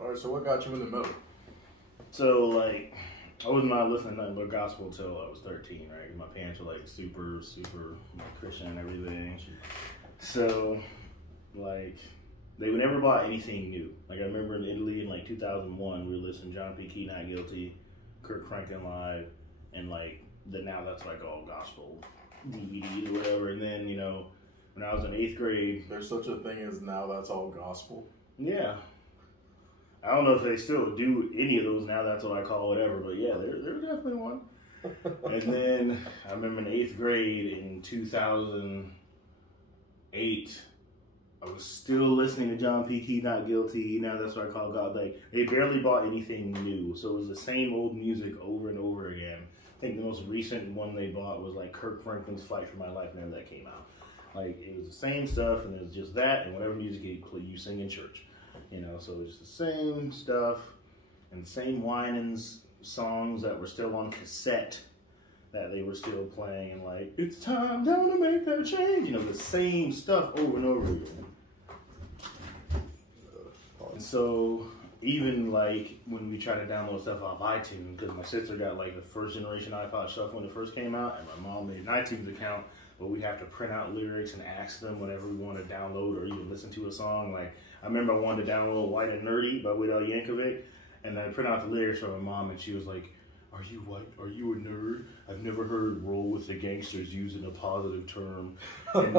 Alright, so what got you into metal? So, like, I was not listening to nothing but gospel until I was 13, right? My parents were, like, super Christian and everything. So, like, they never bought anything new. Like, I remember in Italy in, like, 2001, we were listening to John P. Key, Not Guilty, Kirk Franklin Live, and, like, now that's, like, all gospel DVDs or whatever. And then, you know, when I was in 8th grade... There's such a thing as now that's all gospel. Yeah. I don't know if they still do any of those now. That's what I call whatever. But yeah, they're definitely one. And then I remember in 8th grade in 2008, I was still listening to John P. Key, Not Guilty. Now that's what I call God. Like, they barely bought anything new. So it was the same old music over and over again. I think the most recent one they bought was like Kirk Franklin's Fight for My Life, whenever that came out. Like, it was the same stuff, and it was just that and whatever music you sing in church. You know, so it's the same stuff and the same whinings songs that were still on cassette that they were still playing, and like, it's time to make that change. You know, the same stuff over and over again. And so even like when we try to download stuff off iTunes, because my sister got like the first generation iPod Shuffle when it first came out, and my mom made an iTunes account, but we'd have to print out lyrics and ask them whenever we want to download or even listen to a song. Like, I remember I wanted to download White and Nerdy by Weird Al Yankovic, and I print out the lyrics from my mom, and she was like, "Are you white? Are you a nerd? I've never heard roll with the gangsters using a positive term." And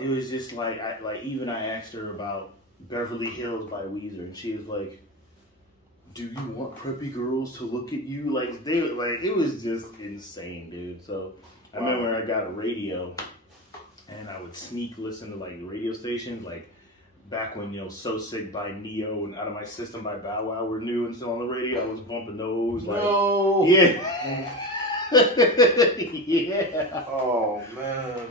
it was just like, even I asked her about Beverly Hills by Weezer, and she was like, "Do you want preppy girls to look at you?" Like, it was just insane, dude. So I remember I got a radio, and I would sneak listen to like radio stations, like back when, you know, So Sick by Neo and Out of My System by Bow Wow were new and still on the radio. I was bumping those. Like, no. Yeah. Yeah. Oh, man.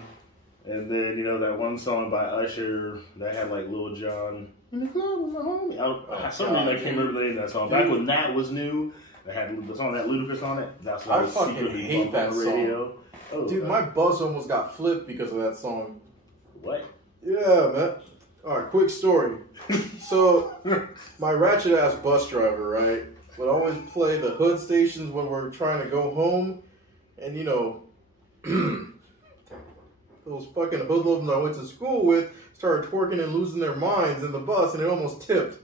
And then, you know, that one song by Usher that had like Lil Jon in the club with my homie. Some reason I can't remember the name of that song. Back when that was new, that had the song that Ludacris on it. That's what I fucking secretly hate that on the radio. Oh, dude, my buzz almost got flipped because of that song. What? Yeah, man. All right, quick story. So, my ratchet ass bus driver, right, would always play the hood stations when we're trying to go home, and you know, those fucking hoodlums I went to school with started twerking and losing their minds in the bus, and it almost tipped.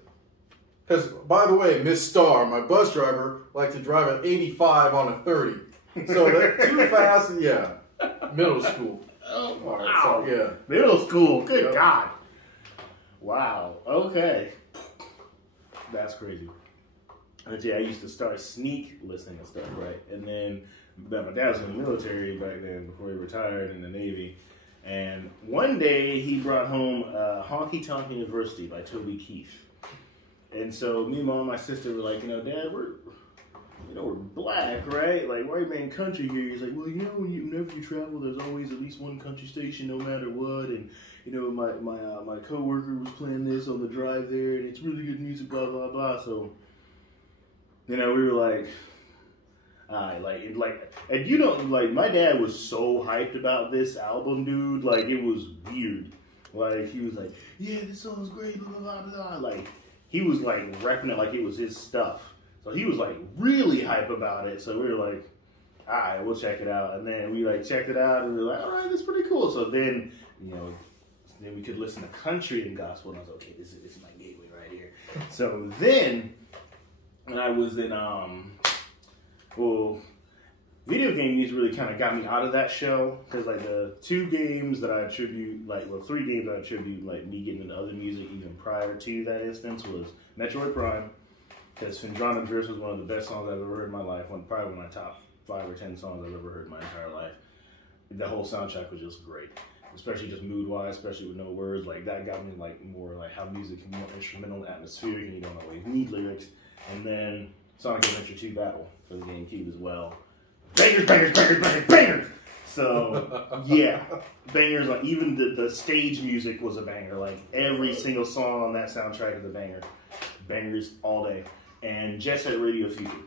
Because, by the way, Miss Star, my bus driver, liked to drive at 85 on a 30. So that too fast, yeah. Middle school. Oh, wow. All right, so, yeah. Middle school. Good God. Wow. Okay. That's crazy. But yeah, I used to start sneak listening to stuff, right? And then, but my dad was in the military back then before he retired in the Navy. And one day he brought home Honky Tonk University by Toby Keith. And so me, Mom, and my sister were like, you know, Dad, we're black, right? Like, why are you making country here? He's like, well, you know, whenever you travel, there's always at least one country station, no matter what. And you know, my coworker was playing this on the drive there, and it's really good music, blah blah blah. So, you know, we were like, and you know, like, my dad was so hyped about this album, dude. Like, it was weird. Like, he was like, yeah, this song's great, blah blah blah. Like, he was like repping it like it was his stuff. So he was like really hype about it. So we were like, all right, we'll check it out. And then we like checked it out, and we were like, all right, that's pretty cool. So then, you know, then we could listen to country and gospel, and I was like, okay, this is my gateway right here. So then, when I was in, video game music really kind of got me out of that show, because like the three games that I attribute, like me getting into other music even prior to that instance was Metroid Prime, because Phendrana Drift was one of the best songs I've ever heard in my life, probably one of my top 5 or 10 songs I've ever heard in my entire life. The whole soundtrack was just great. Especially just mood-wise, especially with no words. Like, that got me, like, more, like, how music can be more instrumental and atmospheric, and you don't always need lyrics. And then Sonic Adventure 2 Battle for the GameCube as well. Bangers, bangers, bangers, bangers, bangers! So, yeah. Bangers, like, even the stage music was a banger. Like, every single song on that soundtrack is a banger. Bangers all day. And Jet Set Radio Future.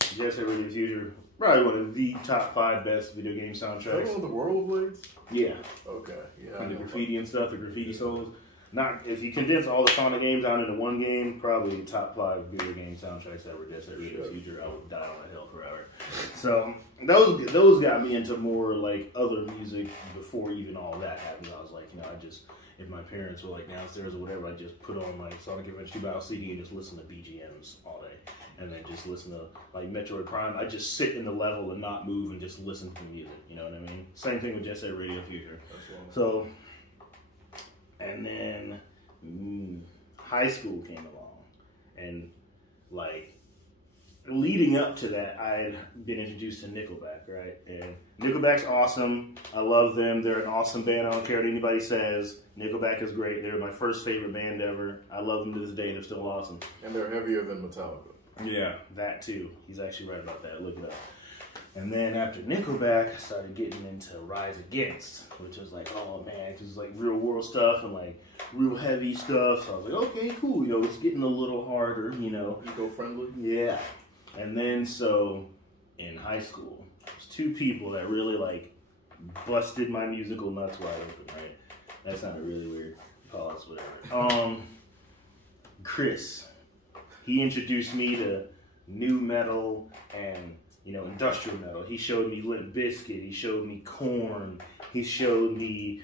Jet Set Radio Future, Probably one of the top 5 best video game Is that soundtracks. one of the Rollerblades? Yeah. Okay, yeah. And the graffiti and stuff, the graffiti souls. Not if you condense all the Sonic games down into one game, probably top 5 video game soundtracks ever. Just at Radio's Future, I would die on that hill forever. So those got me into more like other music before even all that happened. I was like, if my parents were like downstairs or whatever, I just put on like Sonic Adventure 2 Battle CD and just listen to BGMs all day, and then just listen to like Metroid Prime. I just sit in the level and not move and just listen to the music. You know what I mean? Same thing with Jet Set Radio Future. So. And then high school came along, and like leading up to that, I had been introduced to Nickelback, right? And Nickelback's awesome. I love them. They're an awesome band. I don't care what anybody says. Nickelback is great. They're my first favorite band ever. I love them to this day. They're still awesome. And they're heavier than Metallica. Yeah, that too. He's actually right about that. Look it up. And then after Nickelback, I started getting into Rise Against, which was like, oh man, it was like real world stuff and like real heavy stuff. So I was like, okay, cool, it's getting a little harder, Eco-friendly? Yeah. And then so in high school, there's 2 people that really like busted my musical nuts wide open, right? That sounded really weird. Pause, whatever. Chris, he introduced me to new metal and industrial metal. He showed me Limp Bizkit. He showed me Korn. He showed me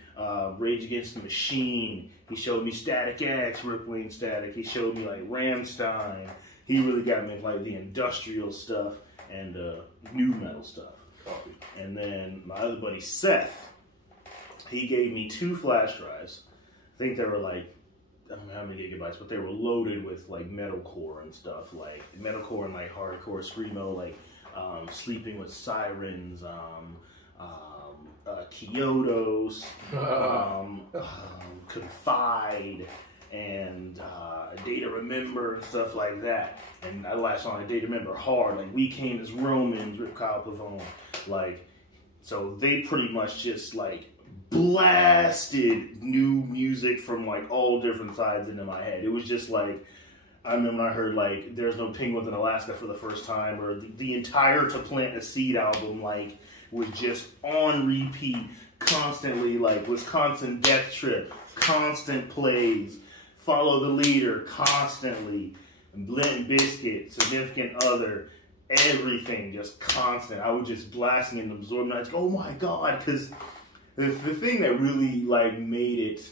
Rage Against the Machine. He showed me Static X, Rip Wayne Static. He showed me like Rammstein. He really got me into like the industrial stuff and new metal stuff. Copy. And then my other buddy Seth, he gave me 2 flash drives. I think they were like, I don't know how many gigabytes, but they were loaded with like metalcore and stuff, like metalcore and like hardcore screamo, like Sleeping with Sirens, Kyotos, Confide, and Day to Remember and stuff like that. And I latched on a Day to Remember hard, like We Came as Romans, Rip Kyle Pavone, like, so they pretty much just like blasted new music from like all different sides into my head. It was just like, I remember I heard like There's No Penguins in Alaska for the first time, or the entire To Plant a Seed album like was just on repeat constantly, like Wisconsin Death Trip, constant plays, Follow the Leader constantly, Limp Bizkit, Significant Other, everything just constant. I was just blasting and absorbing. I was like, oh my god, because the thing that really like made it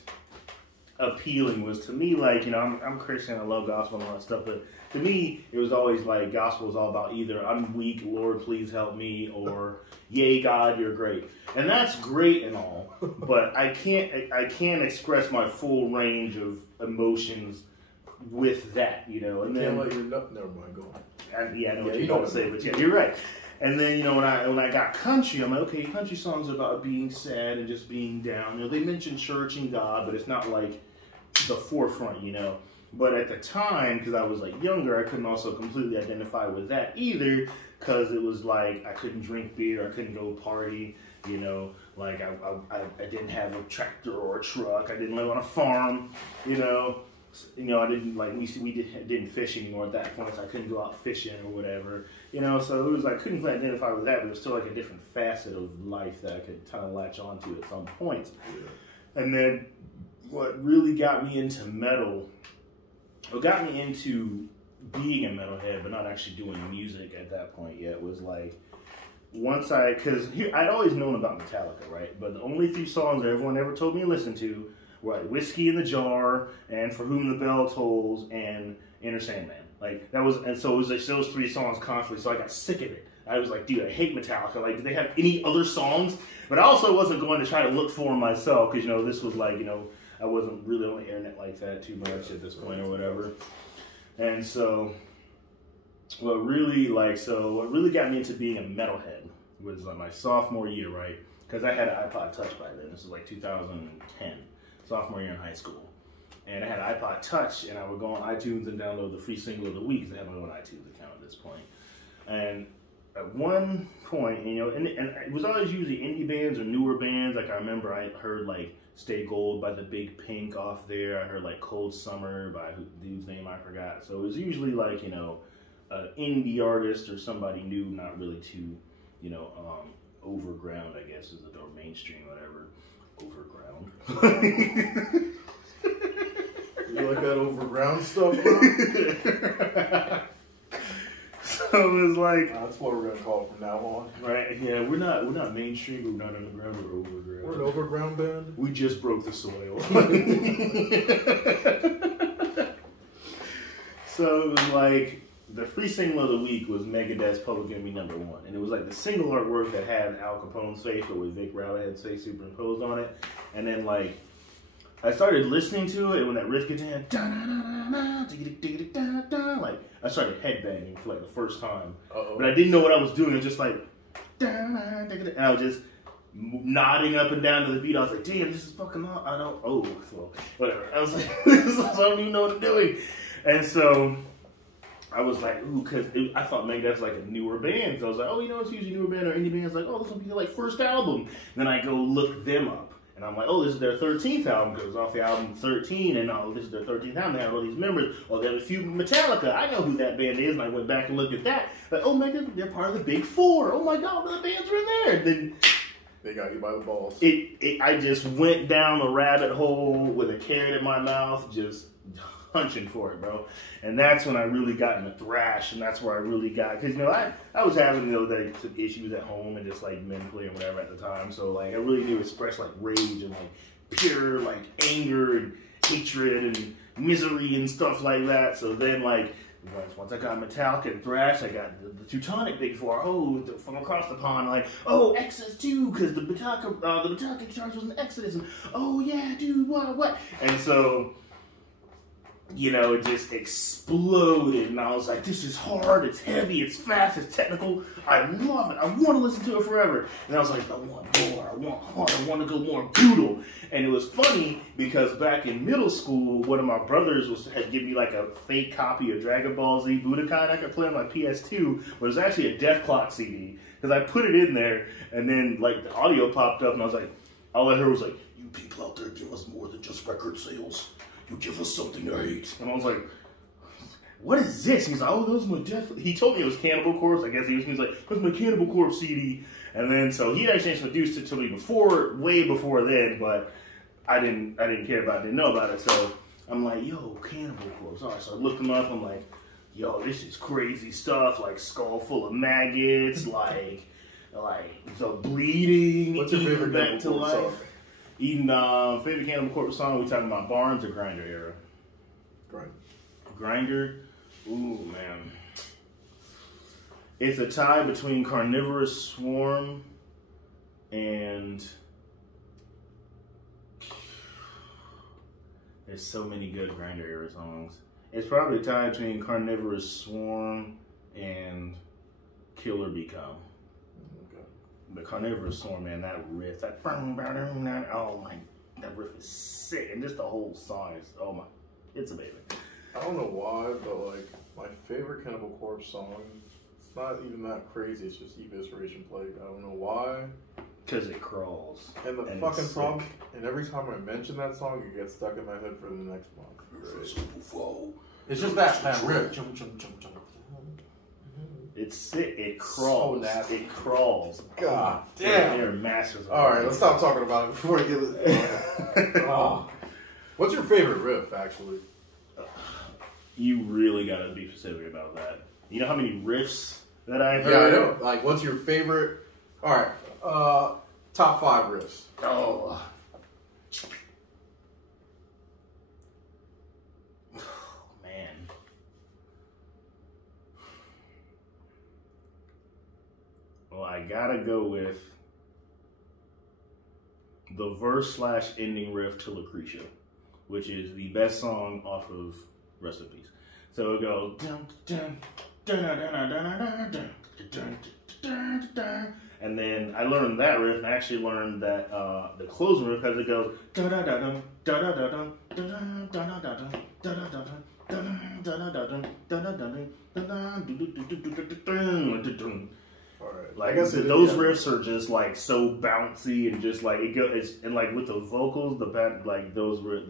appealing was, to me, like, I'm Christian, I love gospel and all that stuff, but to me it was always like gospel was all about either I'm weak, Lord please help me, or yay God you're great. And that's great and all, but I can't express my full range of emotions with that, and then Can't let your never mind, go on. yeah, I know what you're going to say, but yeah, you're right. And then, when I got country, I'm like, okay, country songs are about being sad and just being down. They mention church and God, but it's not like the forefront, But at the time, because I was like younger, I couldn't also completely identify with that either, because it was like I couldn't drink beer, I couldn't go party, like I didn't have a tractor or a truck, I didn't live on a farm, I didn't like we didn't fish anymore at that point, so I couldn't go out fishing or whatever, So it was like I couldn't quite identify with that, but it was still like a different facet of life that I could kind of latch onto at some point. Yeah. And then what really got me into metal, what got me into being a metalhead, but not actually doing music at that point yet, was like because I'd always known about Metallica, right? But the only 3 songs that everyone ever told me to listen to were like Whiskey in the Jar and For Whom the Bell Tolls and Enter Sandman. Like that was, and so it was like those 3 songs constantly. So I got sick of it. I was like, dude, I hate Metallica. Like, do they have any other songs? But I also wasn't going to try to look for them myself because this was like I wasn't really on the internet like that too much at this point or whatever. And so what really got me into being a metalhead was like my sophomore year, right? Because I had an iPod Touch by then. This was like 2010. Sophomore year in high school, and I had an iPod Touch, and I would go on iTunes and download the free single of the week because I have my own iTunes account at this point. And at one point, and it was always usually indie bands or newer bands. Like I remember I heard like Stay Gold by the Big Pink off there. I heard like Cold Summer by dude's name I forgot. So it was usually like an indie artist or somebody new, not really too you know, overground, I guess, is the or mainstream, whatever. Overground. You like that overground stuff, bro? So it was like That's what we're gonna call it from now on. right, yeah, we're not mainstream, but we're not underground, we're overground. We're an overground band. We just broke the soil. So it was like the free single of the week was Megadeth's Public Enemy #1, and it was like the single artwork that had Al Capone's face, but with Vic Rattlehead's face superimposed on it. And then like I started listening to it, and when that riff gets in, like I started headbanging for like the first time, but I didn't know what I was doing. It was just like, and I was just nodding up and down to the beat. I was like, damn, this is fucking on. I don't. Oh, well, whatever. I was like, I don't even know what I'm doing. And so I was like, ooh, because I thought Megadeth's like a newer band. So I was like, oh, you know, it's usually a newer band or indie band. It's like, oh, this will be their like first album. And then I go look them up. And I'm like, oh, this is their 13th album, because it was off the album 13, and oh, this is their 13th album, they have all these members. Oh, they have a few Metallica, I know who that band is, and I went back and looked at that. Like, oh my God, they're part of the Big Four. Oh my God, the bands were there. And then they got you by the balls. I just went down the rabbit hole with a carrot in my mouth, just hunching for it, bro. And that's when I really got into thrash, and that's where I really got, because, you know, I was having, you know, some issues at home and just, like, mentally and whatever at the time, so, like, I really need to express, like, rage and, like, pure, like, anger and hatred and misery and stuff like that. So then, like, once I got Metallica and thrash, I got the Teutonic Big Four. Oh, from across the pond, like, oh, Exodus too, because the Metallica guitarist was in Exodus, and oh yeah, dude, what? And so, you know, it just exploded, and I was like, this is hard, it's heavy, it's fast, it's technical, I love it, I want to listen to it forever. And I was like, I want more, I want hard, I want to go more brutal. And it was funny, because back in middle school, one of my brothers had given me like a fake copy of Dragon Ball Z Budokai I could play on my PS2, but it was actually a Death Clock CD, because I put it in there, and then like the audio popped up, and I was like, all I heard was like, you people out there give us more than just record sales. You give us something to hate. And I was like, what is this? He's like, oh, those are my death. He told me it was Cannibal Corpse. I guess he was like, that's my Cannibal Corpse CD. And then, so he actually introduced it to me way before then, but I didn't care about it, didn't know about it. So I'm like, yo, Cannibal Corpse. All right, so I looked him up. I'm like, yo, this is crazy stuff. Like, skull full of maggots, like the bleeding. What's your favorite back to Cannibal Corpse life? song? Even favorite Cannibal Corpse song, we talking about Barnes or Grinder era? Grinder? Ooh, man. It's a tie between Carnivorous Swarm and... There's so many good Grinder era songs. It's probably a tie between Carnivorous Swarm and Killer Be Come. The Carnivorous Swarm, man, that riff, that oh my, that riff is sick, and just the whole song is, oh my, it's amazing. I don't know why, but like my favorite Cannibal Corpse song, it's not even that crazy. It's just Evisceration Plague. I don't know why. Because it crawls. And the fucking problem, and every time I mention that song, it gets stuck in my head for the next month. Right? It's just that riff. Jump, jump, jump, jump. It's sick. It crawls. So nasty. It crawls. God damn. They're masters. All right, let's stop talking about it before I get it. Oh. What's your favorite riff, actually? You really gotta be specific about that. You know how many riffs that I've heard? Yeah, I know. Like, what's your favorite? All right, top 5 riffs. Oh. Man. Well, I gotta go with the verse/ending riff to Lucretia, which is the best song off of Rest in Peace. So it goes dun, dun, dun, dun, dun, dun, dun, dun, dun, dun, dun, and then I learned that riff, and I actually learned that the closing riff, because it goes dun dun dun dun dun dun dun dun dun dun dun dun. Alright. Like I said, those riffs are just like so bouncy and just like it goes, and like with the vocals, like those were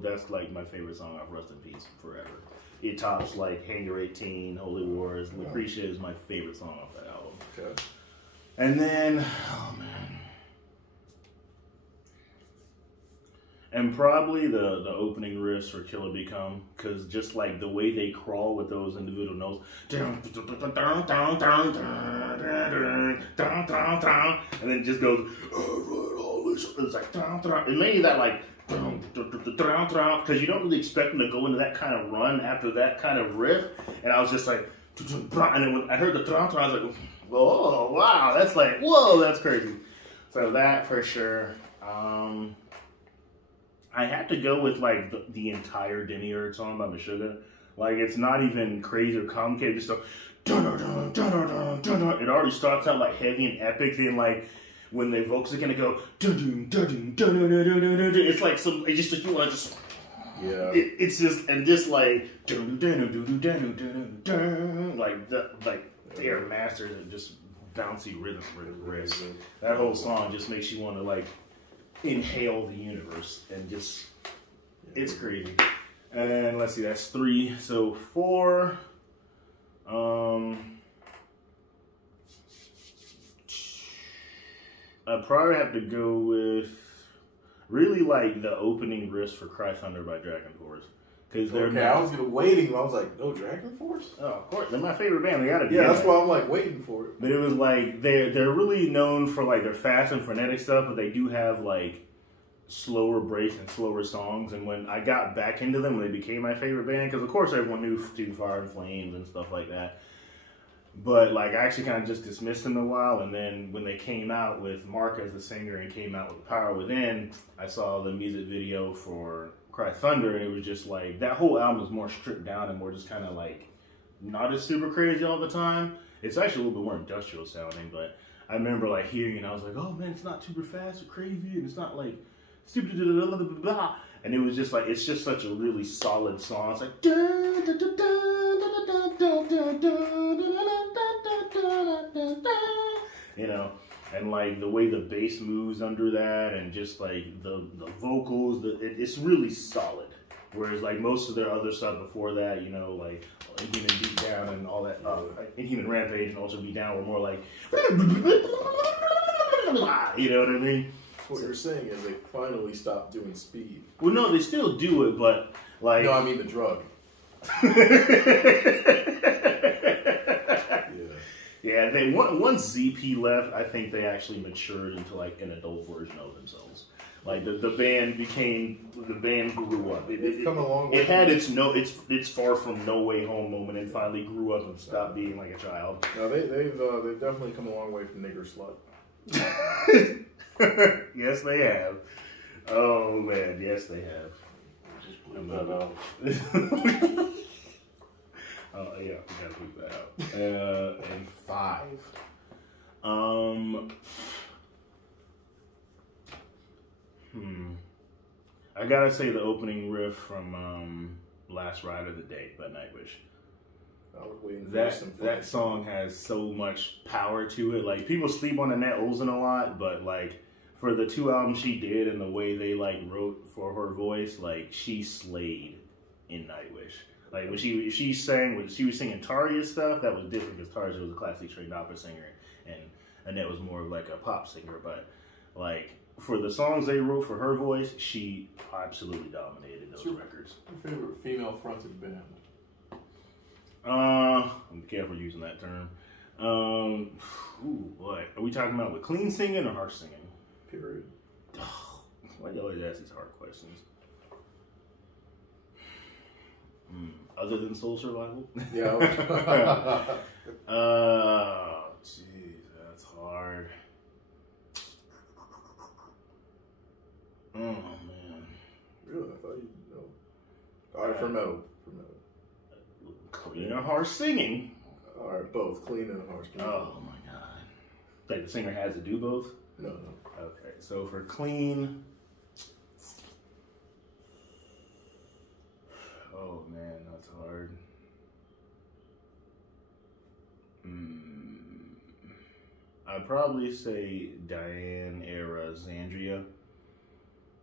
that's like my favorite song off Rest in Peace forever. It tops like Hangar 18, Holy Wars. Lucretia is my favorite song off that album. Okay. And then, oh man. And probably the opening riffs for Killer Be Come, because just like the way they crawl with those individual notes, and then it just goes, it's like, it made that like, because you don't really expect them to go into that kind of run after that kind of riff, and I was just like, and then when I heard the I was like, oh wow, that's like, whoa, that's crazy. So that for sure. I had to go with like the entire Denny Earth song by Meshuggah. Like it's not even crazy or complicated. Just so it already starts out like heavy and epic. Then like when the vocals are gonna go, it's like some. It just you want to just. Yeah. It's just and just like like they are masters at just bouncy rhythm riffs. That whole song just makes you want to like inhale the universe and just it's crazy. And let's see, that's 3. So 4. I'd probably have to go with really like the opening riffs for Cry Thunder by Dragon Force. Because they're I was waiting. I was like, no Dragon Force? Oh, of course. They're my favorite band. They gotta be. Yeah, that's why I'm like waiting for it. But it was like they're really known for like their fast and frenetic stuff, but they do have like slower breaks and slower songs. And when I got back into them, they became my favorite band. Because of course everyone knew Fire and Flames and stuff like that. But like I actually kind of just dismissed them a while, and then when they came out with Mark as the singer and came out with Power Within, I saw the music video for Cry Thunder, and it was just like that whole album is more stripped down and more just kind of like not as super crazy all the time. It's actually a little bit more industrial sounding, but I remember like hearing it and I was like, oh man, it's not super fast or crazy, and it's not like stupid blah, blah, blah, blah. And it was just like it's just such a really solid song. It's like you know, and like the way the bass moves under that, and just like the vocals, it's really solid. Whereas like most of their other stuff before that, you know, like Inhuman Beatdown and all that, Inhuman Rampage and Ultra Beatdown were more like, you know what I mean? What you're saying is they finally stopped doing speed. Well, no, they still do it, but like. No, I mean the drug. Yeah, they once ZP left, I think they actually matured into like an adult version of themselves. Like the band grew up. It come a long way. It had its far from no way home moment and finally grew up and stopped being like a child. No, they've definitely come a long way from Nigger Slut. Yes, they have. Oh man, yes they have. Just blew that out. Oh yeah, we gotta bleep that out. And 5. I gotta say the opening riff from Last Ride of the Day by Nightwish. That song has so much power to it. Like people sleep on Annette Olsen a lot, but like for the 2 albums she did and the way they like wrote for her voice, like she slayed in Nightwish. Like when she sang, when she was singing Tarja's stuff, that was different because Tarja was a classic straight opera singer and Annette was more of like a pop singer. But like for the songs they wrote for her voice, she absolutely dominated those records. Your favorite female fronted band? I'm careful using that term. What are we talking about? With clean singing or harsh singing? Period. Why do you always ask these hard questions? Other than Soul Survival? Yeah. Jeez, that's hard. Oh man. Really? I thought you know. All right, for metal. Clean or harsh singing? All right, both clean and harsh. Oh my god! Like the singer has to do both? No. Okay, so for clean. Oh man, that's hard. I'd probably say Diane era Xandria,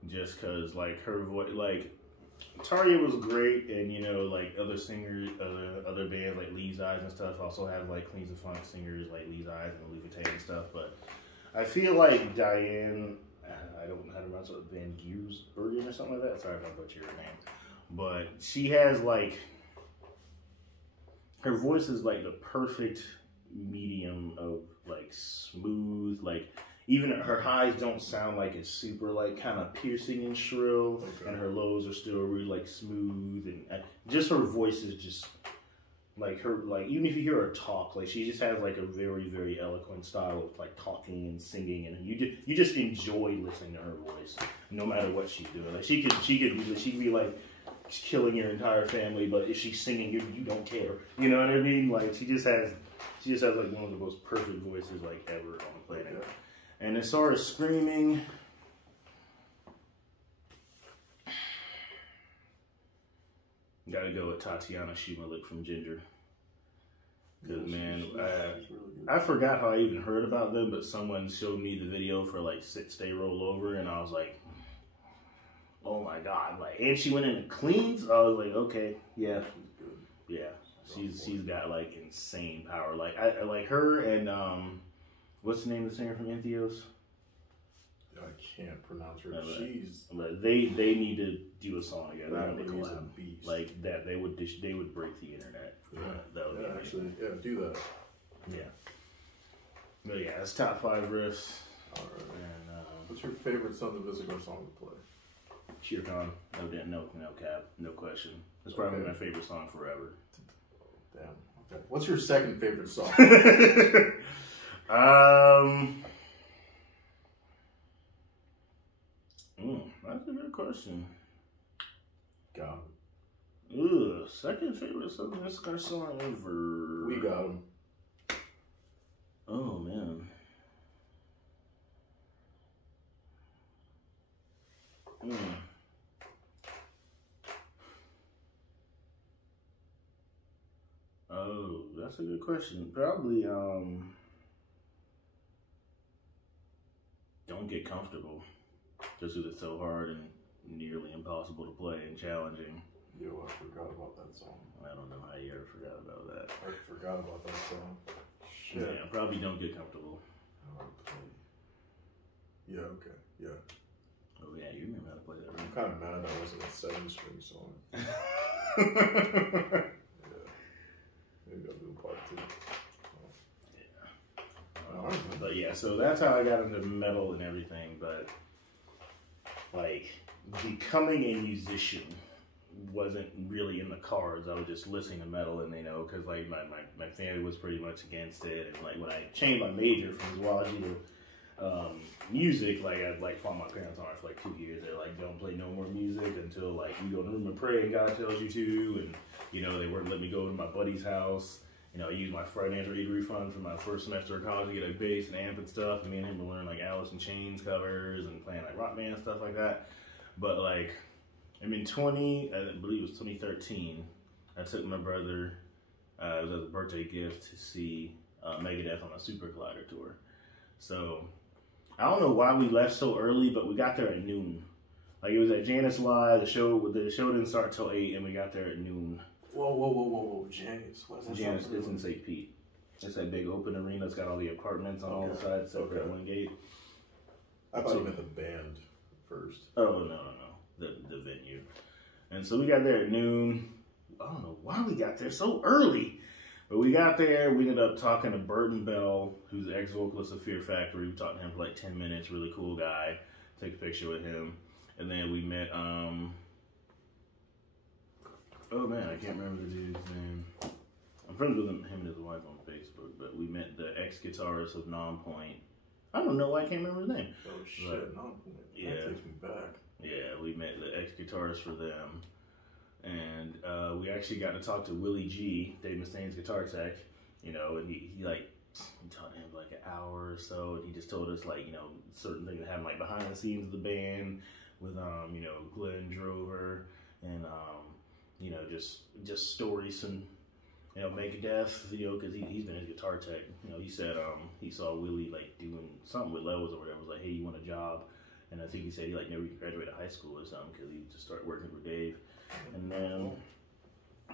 just cause like her voice, like Tarja was great, and you know, like other singers, other bands like Lee's Eyes and stuff also have like Queens of Funk singers like Lee's Eyes and Louis Vuitton and stuff. But I feel like Diane, I don't know how to pronounce it, Van Giersbergen or something like that. Sorry if I butchered her name, but she has like her voice is like the perfect medium of like smooth, like. Even her highs don't sound like it's super like kind of piercing and shrill, and her lows are still really like smooth, and just her voice is just like her, like even if you hear her talk, like she just has like a very, very eloquent style of like talking and singing, and you just enjoy listening to her voice no matter what she's doing. Like she could be like killing your entire family, but if she's singing, you don't care. You know what I mean? Like she just has like one of the most perfect voices like ever on the planet. Okay. And as far as screaming, gotta go with Tatiana Shimalik from Ginger. Because, man, I forgot how I even heard about them, but someone showed me the video for, like, 6 Day Rollover, and I was like, oh my God. Like, and she went into cleans. I was like, okay, yeah. Yeah. She's got, like, insane power. Like, I like her and, what's the name of the singer from Entheos? I can't pronounce her. She's. They need to do a song together. That would collab. Like that, they would break the internet. Yeah, that would be actually, yeah, do that. Yeah. But yeah, it's top 5 riffs. All right. And what's your favorite Sons of Issachar song to play? Shere Khan. No cap, no question. It's probably my favorite song forever. Damn. Okay. What's your second favorite song? That's a good question. Got him. Ugh, second favorite Sons of Issachar song ever. We got him. Oh man. Oh, that's a good question. Probably Don't Get Comfortable. Just because it's so hard and nearly impossible to play and challenging. Yo, I forgot about that song. I don't know how you ever forgot about that. I forgot about that song. Shit. Yeah, probably Don't Get Comfortable. Yeah, okay, yeah. Oh yeah, you remember how to play that, right? I'm kind of mad that wasn't a 7-string song. Yeah. Maybe I'll do part 2. Yeah. But yeah, so that's how I got into metal and everything, but like becoming a musician wasn't really in the cards. I was just listening to metal, and you know, because like my family was pretty much against it, and like when I changed my major from zoology to music, like I like fought my parents on it for like 2 years. They're like, don't play no more music until like you go in the room and pray and God tells you to, and you know, they wouldn't let me go to my buddy's house. You know, I used my financial aid refund for my first semester of college to get a bass and amp and stuff. And me and him were learning like Alice in Chains covers and playing like rock band and stuff like that. But like, I believe it was 2013, I took my brother, it was as a birthday gift, to see Megadeth on a Super Collider tour. So, I don't know why we left so early, but we got there at noon. Like, it was at Janus Live, the show didn't start till 8, and we got there at noon. Whoa, Janus. What's that? Janus, it's in St. Pete. It's that big open arena. It's got all the apartments on all the sides, separate at one gate. I thought you meant the band first. Oh, no. The venue. And so we got there at noon. I don't know why we got there so early. But we got there. We ended up talking to Burton Bell, who's the ex-vocalist of Fear Factory. We talked to him for like 10 minutes. Really cool guy. Took a picture with him. And then we met, oh man, I can't remember the dude's name. I'm friends with him and his wife on Facebook, but we met the ex-guitarist of Nonpoint. I don't know why I can't remember his name. Oh shit, Nonpoint. Yeah. That takes me back. Yeah, we met the ex-guitarist for them. And we actually got to talk to Willie G, Dave Mustaine's guitar tech, you know, and he talked to him for like an hour or so, and he just told us like, you know, certain things that happened like behind the scenes of the band with, you know, Glenn Drover and, you know, just stories and, you know, Megadeth, you know, because he's been his guitar tech. You know, he said he saw Willie like doing something with levels or whatever. Was like, hey, you want a job? and I think he said he like never graduated high school or something because he just started working for Dave. And then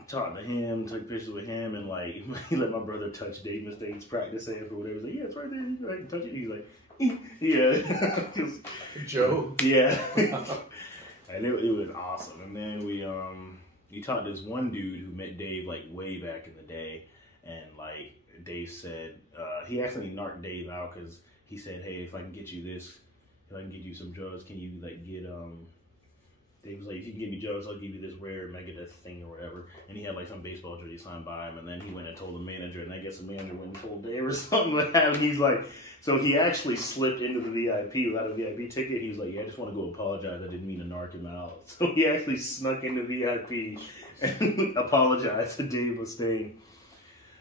talked to him, took pictures with him, and like he let my brother touch Dave Mustaine's practice amp or whatever. He's like, yeah, it's right there. You can go ahead and touch it. He's like, yeah, Joe. Yeah, and it was awesome. And then we talked to this one dude who met Dave like way back in the day, and like Dave said he actually narked Dave out because he said, hey, if I can get you this, if I can get you some drugs, can you like get Dave was like, if you can give me drugs, I'll give you this rare mega thing or whatever. And he had like some baseball jersey signed by him. And then he went and told the manager, and I guess the manager went and told Dave or something like that. And he's like, so he actually slipped into the VIP without a VIP ticket. He was like, yeah, I just want to go apologize. I didn't mean to narc him out. So he actually snuck into VIP and apologized to Dave Mustaine.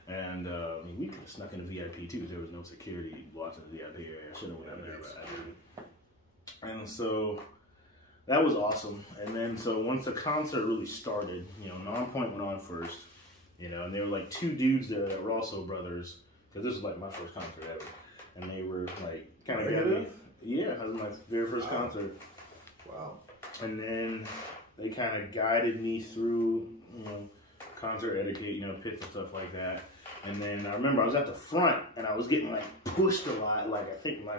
And I mean, we could have snuck into VIP too. There was no security watching the VIP area. I should have went in there, but I didn't. And so that was awesome. And then, so once the concert really started, you know, Nonpoint went on first, you know, and there were like two dudes there that were also brothers, because this was like my first concert ever. And they were like, kind of got me. Yeah, that was my very first concert. Wow. And then they kind of guided me through, you know, concert etiquette, you know, pits and stuff like that. And then I remember I was at the front and I was getting like pushed a lot. Like I think my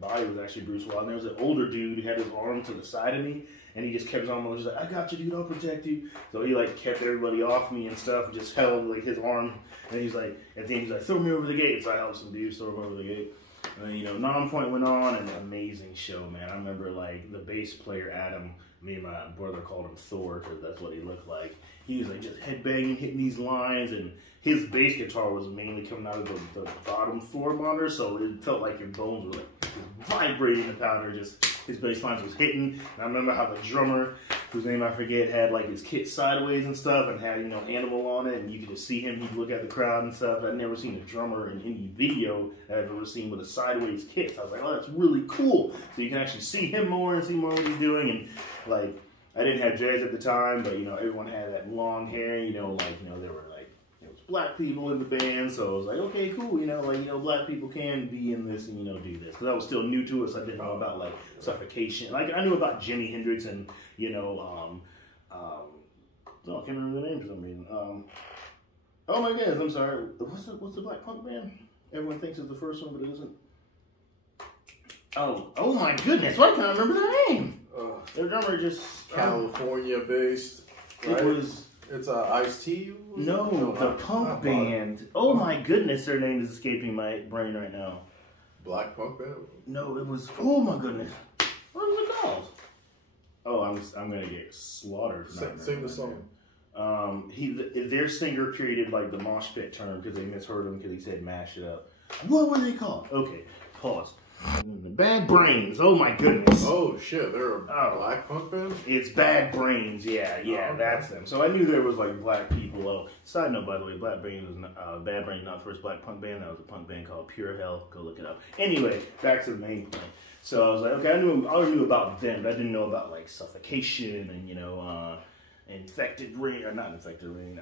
body was actually bruised a lot. And there was an older dude who had his arm to the side of me, and he just kept his arm on. He's like, I got you, dude, I'll protect you. So he like kept everybody off me and stuff, and just held like his arm. And he's like, at the end he's like, throw me over the gate. So I helped some dudes throw him over the gate. And then, you know, Nonpoint went on, and an amazing show, man. I remember like the bass player Adam, me and my brother called him Thor because that's what he looked like. He was like just headbanging, hitting these lines, and his bass guitar was mainly coming out of the bottom floor monitor, so it felt like your bones were like vibrating the powder. Just his bass lines was hitting. And I remember how the drummer, whose name I forget, had like his kit sideways and stuff, and had, you know, Animal on it, and you could just see him. He'd look at the crowd and stuff. I'd never seen a drummer in any video that I've ever seen with a sideways kit. So I was like, oh, that's really cool. So you can actually see him more and see more what he's doing. And like, I didn't have dreads at the time, but you know, everyone had that long hair. You know, like, you know, there were like, there was black people in the band, so I was like, okay, cool. You know, like, you know, black people can be in this and, you know, do this, because I was still new to it, so I didn't know about like Suffocation. Like, I knew about Jimi Hendrix and, you know, no, I can't remember the name for some reason. Oh my goodness, I'm sorry. What's the black punk band? Everyone thinks it's the first one, but it isn't. Oh my goodness, why can't I remember their name? Their drummer just California based. Right? It's Ice-T? No, the punk band. Oh my goodness, their name is escaping my brain right now. Black punk band? No, it was. Oh my goodness, what was it called? Oh, I'm gonna get slaughtered. Sing the song. Their singer created like the mosh pit term because they misheard him because he said mash it up. What were they called? Okay, pause. Bad Brains. Oh my goodness. Oh shit, they're a black punk band? It's Bad Brains. Yeah, okay. That's them. So I knew there was like black people. Oh, side note, by the way, Bad Brains was Bad Brains, not the first black punk band. That was a punk band called Pure Hell. Go look it up. Anyway, back to the main point. So I was like, okay, I already knew about them, but I didn't know about like Suffocation and, you know, Infected Rain, or not Infected Rain.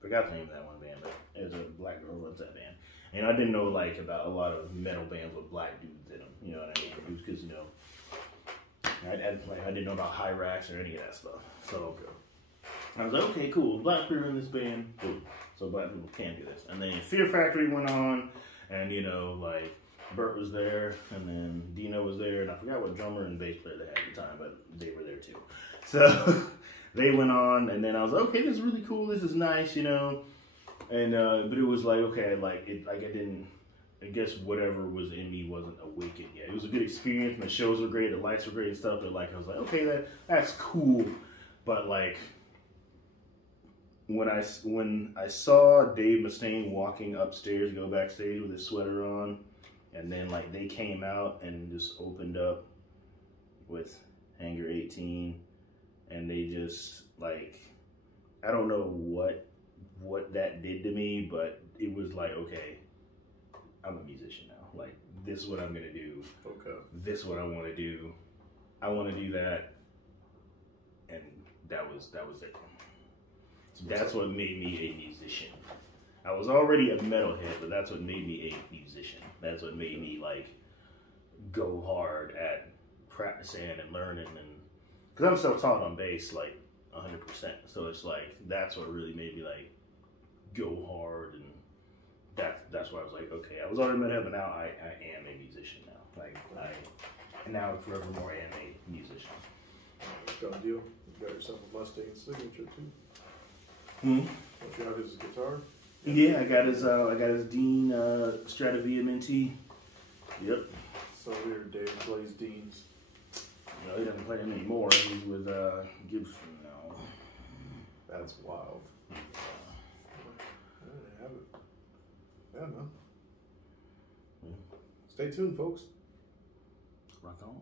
Forgot the name of that one band, but it was a black girl runs that band. And I didn't know like about a lot of metal bands with black dudes in them. You know what I mean? Because, you know, I didn't know about Hyrax or any of that stuff. So I was like, okay, cool. Black people in this band, cool. So black people can do this. And then Fear Factory went on, and, you know, like Bert was there, and then Dino was there, and I forgot what drummer and bass player they had at the time, but they were there too. So they went on, and then I was like, okay, this is really cool. This is nice, you know. And but it was like, okay, like I guess whatever was in me wasn't awakened yet. It was a good experience, and the shows were great, the lights were great and stuff, but like I was like, okay, that's cool. But like when I saw Dave Mustaine walking upstairs, go backstage with his sweater on, and then like they came out and just opened up with Hangar 18, and they just like, I don't know what that did to me, but it was like, okay, I'm a musician now. Like, this is what I'm gonna do. Okay. This is what I want to do. I want to do that, and that was it. That's what made me a musician. I was already a metalhead, but that's what made me a musician. That's what made me like go hard at practicing and learning, and because I'm self-taught on bass like 100%, so it's like that's what really made me like go hard, and that's why I was like, okay, I was already meant to, but now I am a musician now. Like and now forevermore am a musician. Done deal. You got yourself a Mustang signature too. Hmm. Don't you have his guitar? Yeah, I got his Dean Strata VMNT. Yep. So weird. Dave plays Dean's. No, he doesn't play him anymore. He's with Gibson now. That's wild. I have it. Yeah, man. Stay tuned, folks. Rock on.